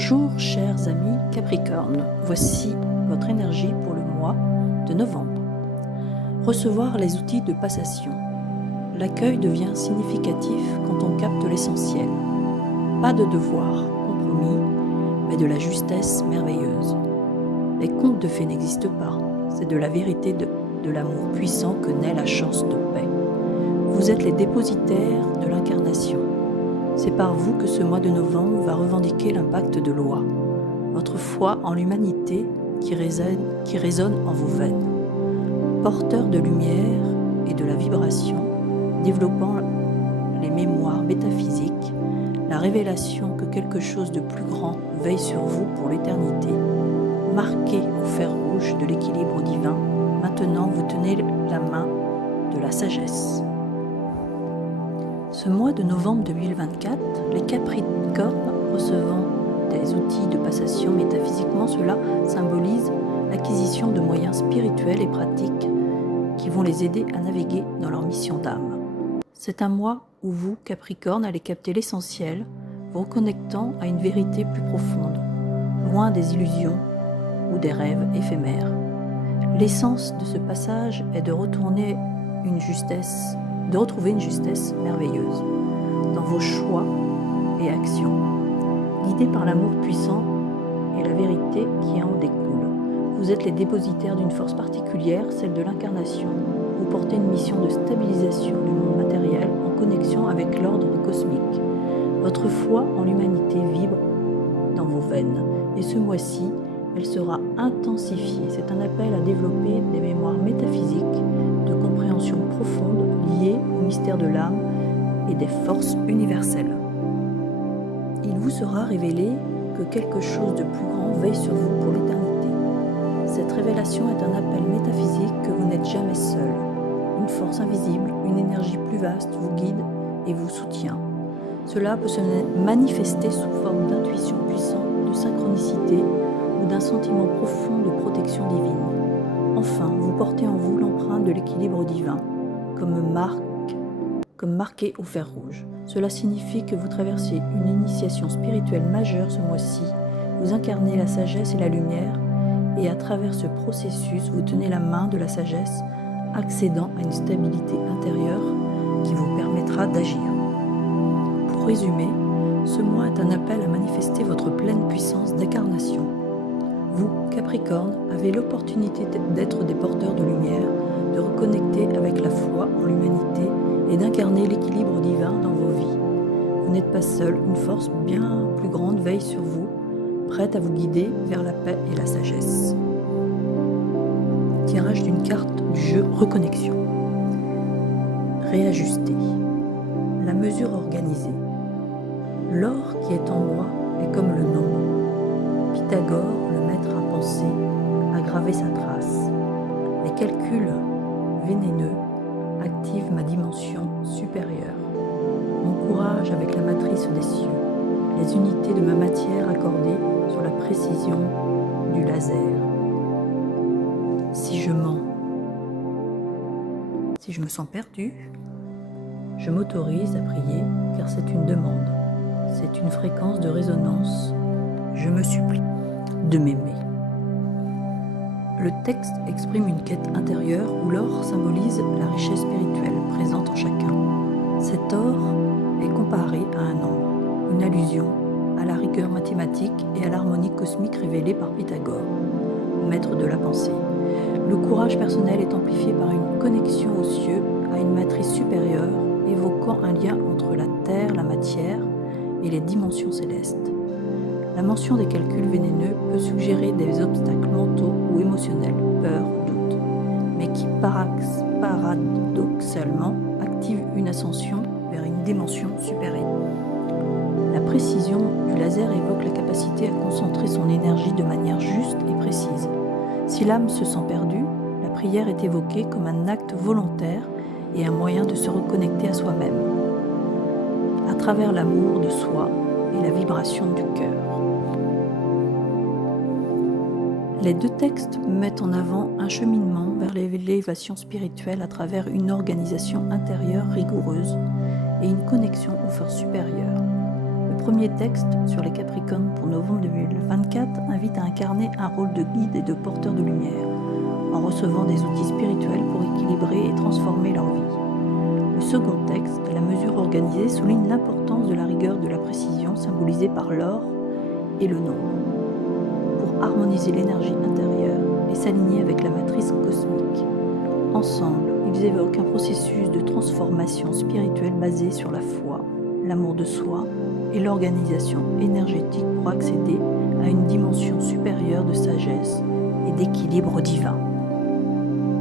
Bonjour chers amis Capricorne, voici votre énergie pour le mois de novembre. Recevoir les outils de passation. L'accueil devient significatif quand on capte l'essentiel. Pas de devoir compromis, mais de la justesse merveilleuse. Les contes de fées n'existent pas, c'est de la vérité de l'amour puissant que naît la chance de paix. Vous êtes les dépositaires de l'incarnation. C'est par vous que ce mois de novembre va revendiquer l'impact de loi, votre foi en l'humanité qui résonne en vos veines. Porteur de lumière et de la vibration, développant les mémoires métaphysiques, la révélation que quelque chose de plus grand veille sur vous pour l'éternité, marqué au fer rouge de l'équilibre divin, maintenant vous tenez la main de la sagesse. Ce mois de novembre 2024, les Capricornes recevant des outils de passation métaphysiquement, cela symbolise l'acquisition de moyens spirituels et pratiques qui vont les aider à naviguer dans leur mission d'âme. C'est un mois où vous, Capricorne, allez capter l'essentiel, vous reconnectant à une vérité plus profonde, loin des illusions ou des rêves éphémères. L'essence de ce passage est de retrouver une justesse merveilleuse dans vos choix et actions, guidés par l'amour puissant et la vérité qui en découle. Vous êtes les dépositaires d'une force particulière, celle de l'incarnation. Vous portez une mission de stabilisation du monde matériel en connexion avec l'ordre cosmique. Votre foi en l'humanité vibre dans vos veines et ce mois-ci, elle sera intensifiée. C'est un appel à développer des mémoires métaphysiques de compréhension profonde liées au mystère de l'âme et des forces universelles. Il vous sera révélé que quelque chose de plus grand veille sur vous pour l'éternité. Cette révélation est un appel métaphysique que vous n'êtes jamais seul. Une force invisible, une énergie plus vaste vous guide et vous soutient. Cela peut se manifester sous forme d'intuition puissante, de synchronicité ou d'un sentiment profond de protection divine. Enfin, vous portez en vous l'empreinte de l'équilibre divin, comme marqué au fer rouge. Cela signifie que vous traversez une initiation spirituelle majeure ce mois-ci, vous incarnez la sagesse et la lumière, et à travers ce processus, vous tenez la main de la sagesse, accédant à une stabilité intérieure qui vous permettra d'agir. Pour résumer, ce mois est un appel à manifester votre pleine puissance d'incarnation. Vous, Capricorne, avez l'opportunité d'être des porteurs de lumière, de reconnecter avec la foi en l'humanité et d'incarner l'équilibre divin dans vos vies. Vous n'êtes pas seul, une force bien plus grande veille sur vous, prête à vous guider vers la paix et la sagesse. Tirage d'une carte du jeu Reconnexion. Réajuster. La mesure organisée. L'or qui est en moi est comme le nombre. Pythagore, le maître à penser, a gravé sa trace. Les calculs vénéneux activent ma dimension supérieure. Mon courage avec la matrice des cieux, les unités de ma matière accordées sur la précision du laser. Si je mens, si je me sens perdu, je m'autorise à prier car c'est une demande. C'est une fréquence de résonance. Je me supplie de m'aimer. Le texte exprime une quête intérieure où l'or symbolise la richesse spirituelle présente en chacun. Cet or est comparé à un nombre, une allusion à la rigueur mathématique et à l'harmonie cosmique révélée par Pythagore, maître de la pensée. Le courage personnel est amplifié par une connexion aux cieux, à une matrice supérieure, évoquant un lien entre la terre, la matière et les dimensions célestes. La mention des calculs vénéneux peut suggérer des obstacles mentaux ou émotionnels, peur, doute, mais qui paradoxalement activent une ascension vers une dimension supérieure. La précision du laser évoque la capacité à concentrer son énergie de manière juste et précise. Si l'âme se sent perdue, la prière est évoquée comme un acte volontaire et un moyen de se reconnecter à soi-même, à travers l'amour de soi et la vibration du cœur. Les deux textes mettent en avant un cheminement vers l'élévation spirituelle à travers une organisation intérieure rigoureuse et une connexion aux forces supérieures. Le premier texte sur les Capricornes pour novembre 2024 invite à incarner un rôle de guide et de porteur de lumière, en recevant des outils spirituels pour équilibrer et transformer leur vie. Le second texte, la mesure organisée, souligne l'importance de la rigueur de la précision symbolisée par l'or et le nombre, pour harmoniser l'énergie intérieure et s'aligner avec la matrice cosmique. Ensemble, ils évoquent un processus de transformation spirituelle basé sur la foi, l'amour de soi et l'organisation énergétique pour accéder à une dimension supérieure de sagesse et d'équilibre divin.